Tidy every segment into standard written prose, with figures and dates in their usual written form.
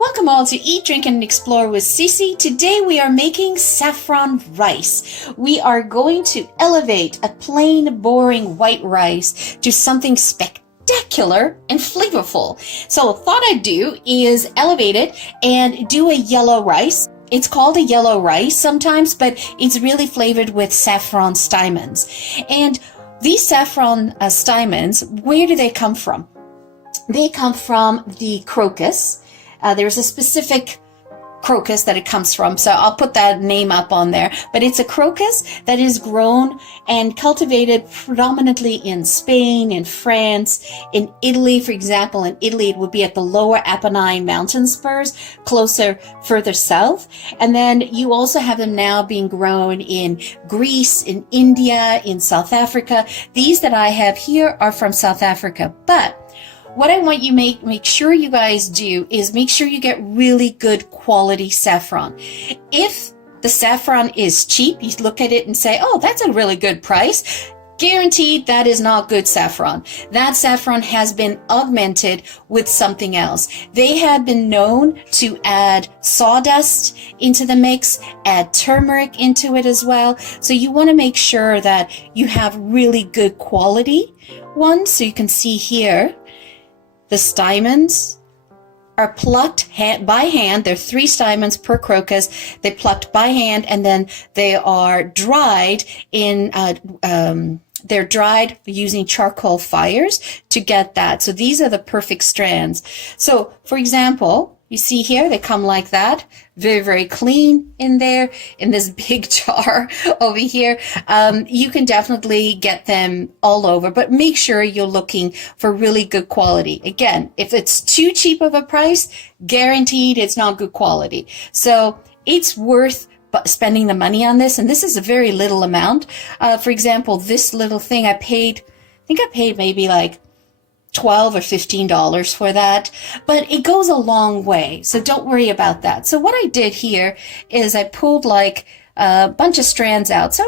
Welcome all to Eat, Drink, and Explore with Cece. Today we are making saffron rice. We are going to elevate a plain, boring white rice to something spectacular and flavorful. So thought I'd do is elevate it and do a yellow rice. It's called a yellow rice sometimes, but it's really flavored with saffron stamens. And these saffron stamens, where do they come from? They come from the crocus. There's a specific crocus that it comes from, so I'll put that name up on there. But it's a crocus that is grown and cultivated predominantly in Spain, in France, in Italy. For example, in Italy, it would be at the lower Apennine mountain spurs, further south. And then you also have them now being grown in Greece, in India, in South Africa. These that I have here are from South Africa, but what I want you make sure you guys do is make sure you get really good quality saffron. If the saffron is cheap, you look at it and say, oh, that's a really good price. Guaranteed that is not good saffron. That saffron has been augmented with something else. They have been known to add sawdust into the mix, add turmeric into it as well. So you want to make sure that you have really good quality ones. So you can see here, the stamens are plucked by hand. There are 3 stamens per crocus. They're plucked by hand, and then they are dried in. They're dried using charcoal fires to get that. So these are the perfect strands. So, for example, you see here they come like that, very, very clean in there in this big jar over here. You can definitely get them all over, but make sure you're looking for really good quality. Again, if it's too cheap of a price, guaranteed it's not good quality. So it's worth spending the money on this, and this is a very little amount. For example, this little thing I think I paid maybe like $12 or $15 for that, but it goes a long way, so don't worry about that. So what I did here is I pulled like a bunch of strands out, so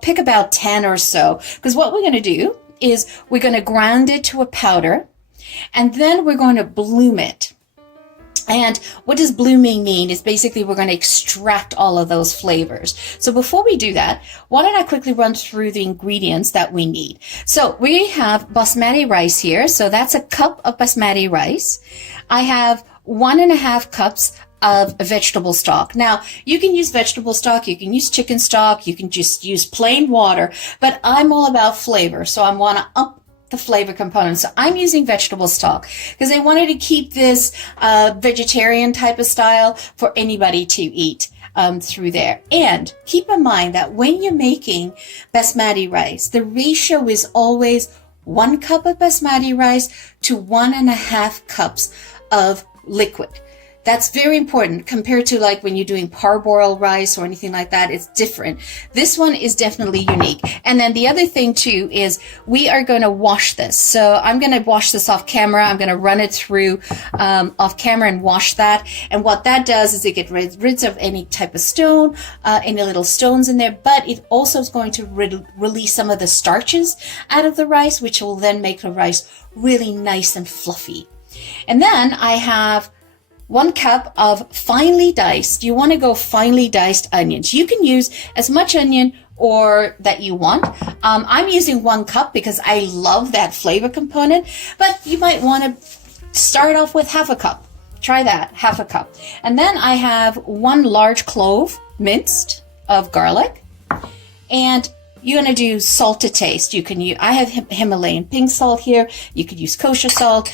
pick about 10 or so, because what we're going to do is we're going to grind it to a powder, and then we're going to bloom it. And what does blooming mean is basically we're going to extract all of those flavors. So before we do that, why don't I quickly run through the ingredients that we need. So we have basmati rice here. So that's a cup of basmati rice. I have 1.5 cups of vegetable stock. Now, you can use vegetable stock, you can use chicken stock, you can just use plain water, but I'm all about flavor. So I want to up the flavor component. So I'm using vegetable stock because I wanted to keep this vegetarian type of style for anybody to eat through there. And keep in mind that when you're making basmati rice, the ratio is always 1 cup of basmati rice to 1.5 cups of liquid. That's very important compared to like when you're doing parboiled rice or anything like that. It's different. This one is definitely unique. And then the other thing too is we are going to wash this. So I'm going to wash this off camera. I'm going to run it through off camera and wash that. And what that does is it gets rid of any type of stone, any little stones in there, but it also is going to release some of the starches out of the rice, which will then make the rice really nice and fluffy. And then I have 1 cup of finely diced. You want to go finely diced onions. You can use as much onion or that you want. I'm using 1 cup because I love that flavor component, but you might want to start off with 1/2 cup. Try that, 1/2 cup. And then I have 1 large clove minced of garlic, and you're going to do salt to taste. You can use, I have Himalayan pink salt here. You could use kosher salt,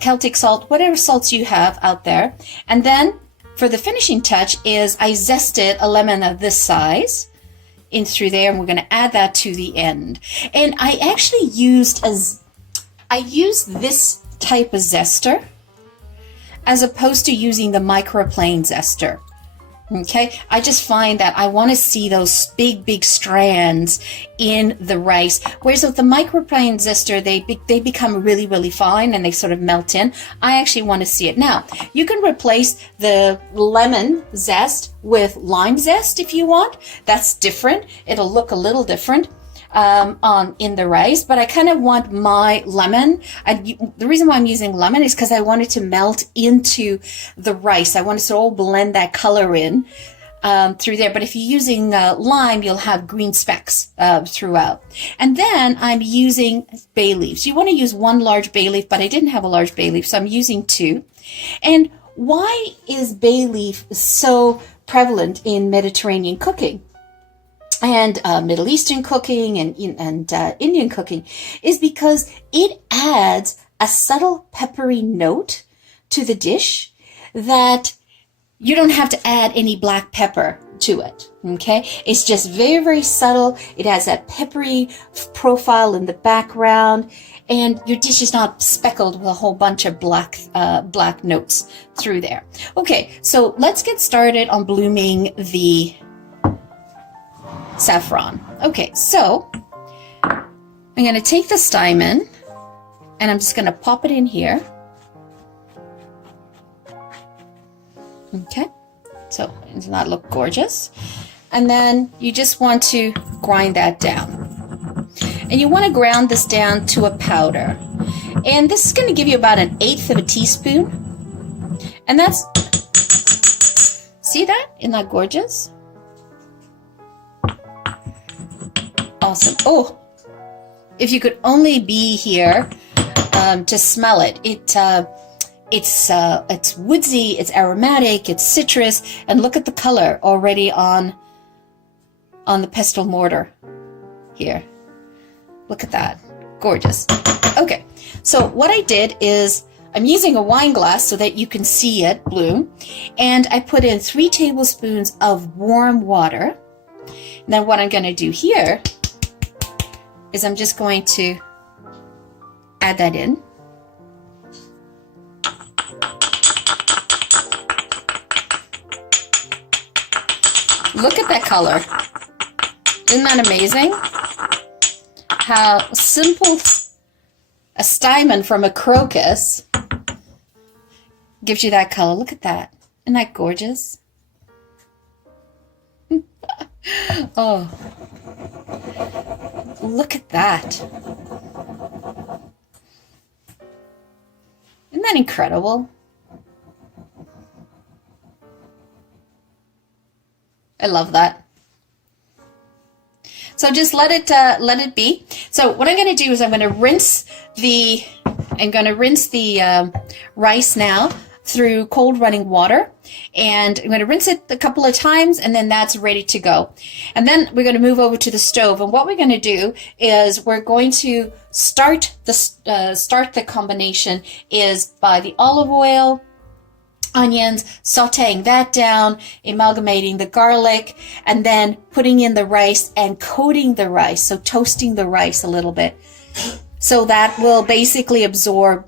Celtic salt, whatever salts you have out there. And then for the finishing touch is I zested a lemon of this size in through there, and we're going to add that to the end. And I actually used this type of zester as opposed to using the microplane zester. Okay, I just find that I want to see those big strands in the rice. Whereas with the microplane zester, they become really, really fine and they sort of melt in. I actually want to see it. Now, you can replace the lemon zest with lime zest if you want. That's different. It'll look a little different. in the rice, but I kind of want my lemon. The reason why I'm using lemon is because I want it to melt into the rice. I want it to all blend that color in through there. But if you're using lime, you'll have green specks throughout. And then I'm using bay leaves. You want to use one large bay leaf, but I didn't have a large bay leaf, so I'm using two. And why is bay leaf so prevalent in Mediterranean cooking and Middle Eastern cooking and Indian cooking? Is because it adds a subtle peppery note to the dish that you don't have to add any black pepper to it, okay? It's just very, very subtle. It has that peppery profile in the background, and your dish is not speckled with a whole bunch of black notes through there. Okay, so let's get started on blooming the saffron. Okay, so I'm going to take the stymon, and I'm just going to pop it in here. Okay, so does that look gorgeous? And then you just want to grind that down. And you want to ground this down to a powder. And this is going to give you about 1/8 of a teaspoon. And that's, see that? Isn't that gorgeous? Awesome. Oh, if you could only be here to smell it. It's woodsy, it's aromatic, it's citrus, and look at the color already on the pestle mortar here. Look at that. Gorgeous. Okay, so what I did is I'm using a wine glass so that you can see it bloom, and I put in 3 tablespoons of warm water. Now what I'm going to do here is I'm just going to add that in. Look at that color. Isn't that amazing? How simple a stymon from a crocus gives you that color. Look at that. Isn't that gorgeous? Oh, look at that. Isn't that incredible? I love that. So just let it be. So what I'm going to do is I'm going to rinse the rice now through cold running water, and I'm going to rinse it a couple of times, and then that's ready to go. And then we're going to move over to the stove, and what we're going to do is we're going to start the combination is by the olive oil, onions, sauteing that down, amalgamating the garlic, and then putting in the rice and coating the rice, so toasting the rice a little bit. So that will basically absorb,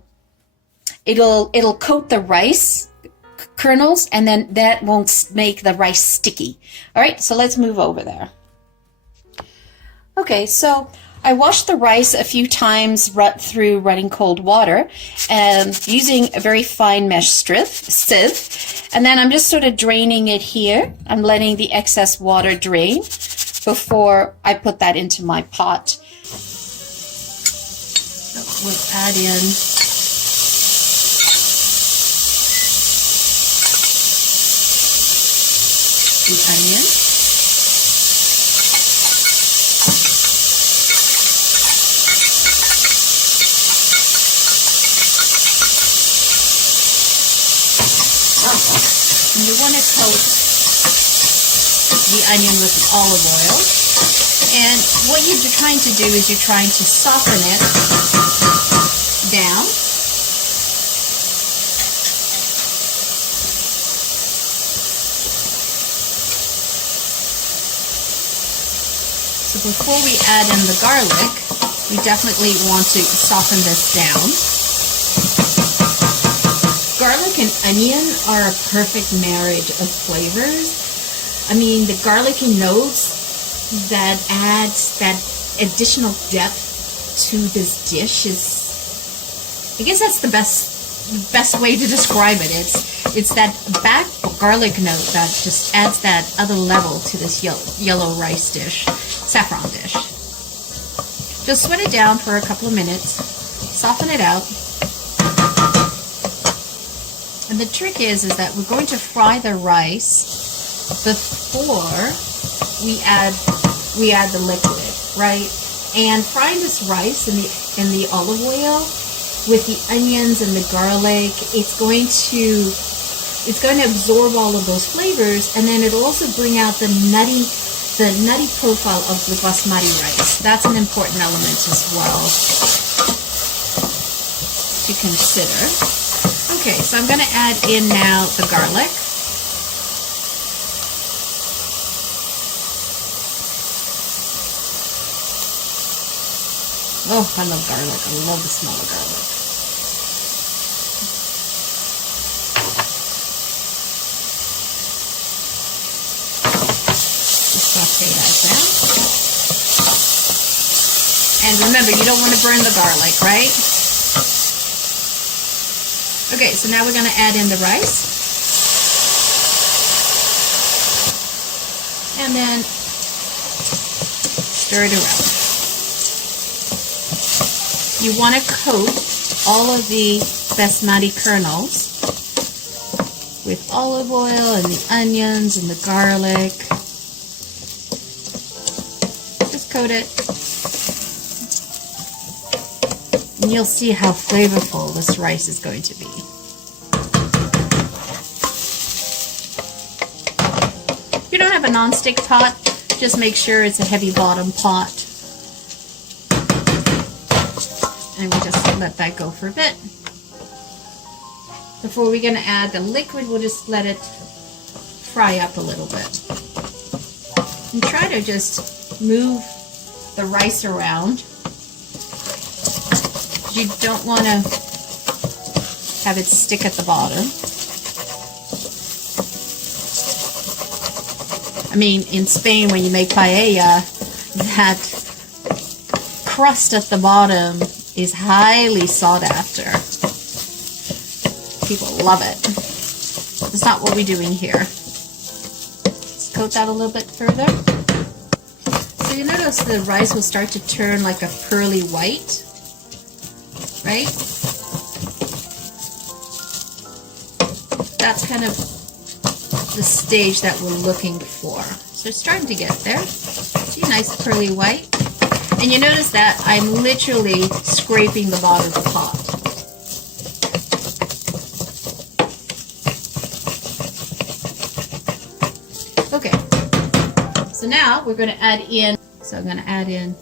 it'll coat the rice kernels, and then that won't make the rice sticky. All right, so let's move over there. Okay, so I washed the rice a few times through running cold water and using a very fine mesh sieve. And then I'm just sort of draining it here. I'm letting the excess water drain before I put that into my pot. So we'll add in the onion. And you want to coat the onion with the olive oil. And what you're trying to do is you're trying to soften it down. So before we add in the garlic, we definitely want to soften this down. Garlic and onion are a perfect marriage of flavors. I mean, the garlicky notes that adds that additional depth to this dish is, I guess that's the best way to describe it. It's that back garlic note that just adds that other level to this yellow rice dish, saffron dish. Just sweat it down for a couple of minutes, soften it out. And the trick is that we're going to fry the rice before we add the liquid, right? And frying this rice in the olive oil with the onions and the garlic, it's going to absorb all of those flavors, and then it'll also bring out the nutty profile of the basmati rice. That's an important element as well to consider. Okay, so I'm going to add in now the garlic. Oh, I love garlic. I love the smell of garlic. Just saute that down. And remember, you don't want to burn the garlic, right? Okay, so now we're going to add in the rice. And then stir it around. You want to coat all of the basmati kernels with olive oil and the onions and the garlic. Just coat it. And you'll see how flavorful this rice is going to be. If you don't have a non-stick pot, just make sure it's a heavy bottom pot. And we just let that go for a bit. Before we're going to add the liquid, we'll just let it fry up a little bit. And try to just move the rice around. You don't want to have it stick at the bottom. I mean, in Spain, when you make paella, that crust at the bottom is highly sought after. People love it. That's not what we're doing here. Let's coat that a little bit further. So you notice the rice will start to turn like a pearly white, right? That's kind of the stage that we're looking for. So it's starting to get there. See, nice pearly white. And you notice that I'm literally scraping the bottom of the pot. Okay, so now we're going to add in, so I'm going to add in, and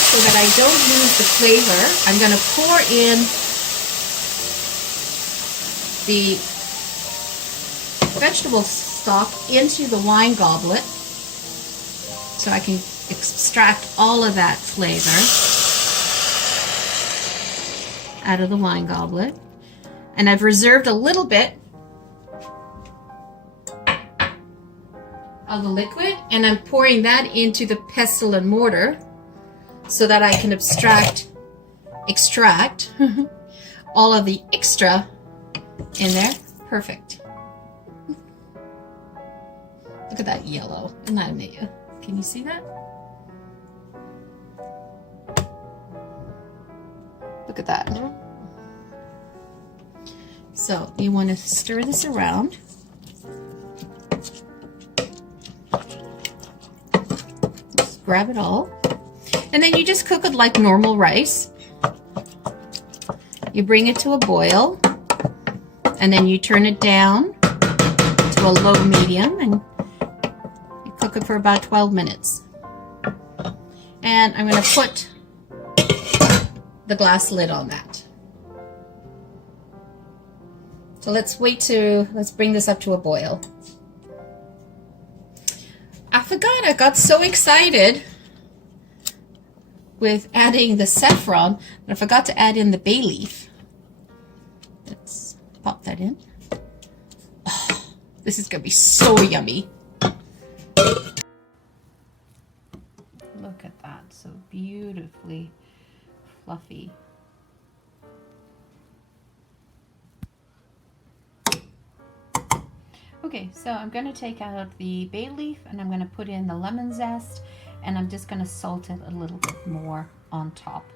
so that I don't lose the flavor, I'm going to pour in the vegetable stock into the wine goblet so I can extract all of that flavor out of the wine goblet. And I've reserved a little bit of the liquid, and I'm pouring that into the pestle and mortar so that I can extract all of the extra in there. Perfect. Look at that yellow. Isn't that amazing? Can you see that? Look at that. So you want to stir this around. Just grab it all. And then you just cook it like normal rice. You bring it to a boil. And then you turn it down to a low medium and you cook it for about 12 minutes. And I'm going to put the glass lid on that. So let's bring this up to a boil. I forgot, I got so excited with adding the saffron that I forgot to add in the bay leaf. Let's pop that in. Oh, this is going to be so yummy. Look at that, so beautifully fluffy. Okay, Okay, so I'm going to take out the bay leaf and I'm going to put in the lemon zest, and I'm just going to salt it a little bit more on top.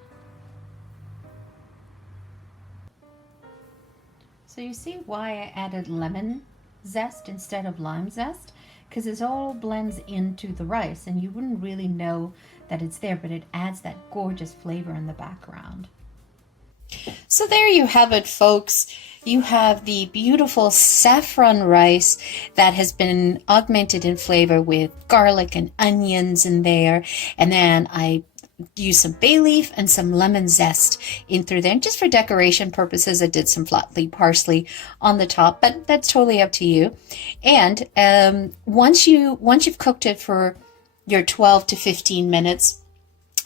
So you see why I added lemon zest instead of lime zest? Because it all blends into the rice and you wouldn't really know that it's there, but it adds that gorgeous flavor in the background. So there you have it, folks. You have the beautiful saffron rice that has been augmented in flavor with garlic and onions in there. And then I use some bay leaf and some lemon zest in through there. And just for decoration purposes, I did some flat leaf parsley on the top, but that's totally up to you. And once you've cooked it for your 12 to 15 minutes,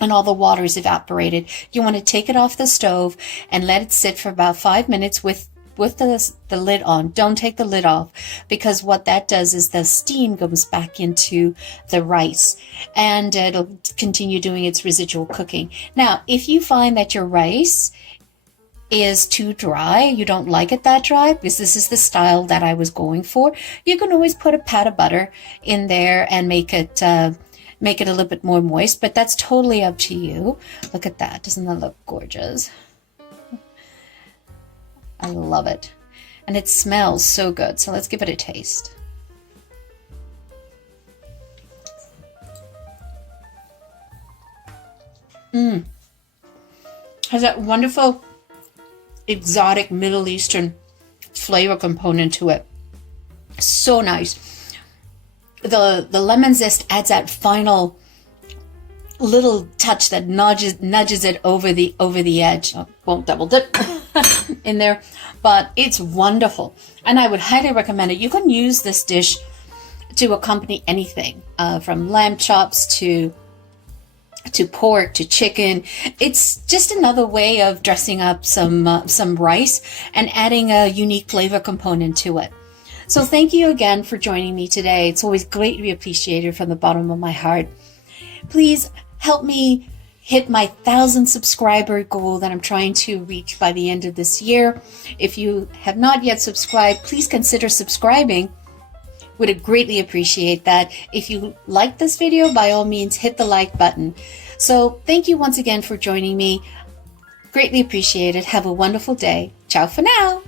and all the water's evaporated, you want to take it off the stove and let it sit for about 5 minutes with the lid on. Don't take the lid off, because what that does is the steam goes back into the rice and it'll continue doing its residual cooking. Now, if you find that your rice is too dry, you don't like it that dry, because this is the style that I was going for, you can always put a pat of butter in there and make it a little bit more moist, but that's totally up to you. Look at that. Doesn't that look gorgeous? I love it. And it smells so good. So let's give it a taste. Has that wonderful exotic Middle Eastern flavor component to it. So nice. The lemon zest adds that final little touch that nudges it over the edge. I won't double dip in there, but it's wonderful, and I would highly recommend it. You can use this dish to accompany anything, from lamb chops to pork to chicken. It's just another way of dressing up some rice and adding a unique flavor component to it. So thank you again for joining me today. It's always greatly appreciated from the bottom of my heart. Please help me hit my 1,000 subscriber goal that I'm trying to reach by the end of this year. If you have not yet subscribed, please consider subscribing. Would greatly appreciate that. If you like this video, by all means, hit the like button. So thank you once again for joining me. Greatly appreciated. Have a wonderful day. Ciao for now.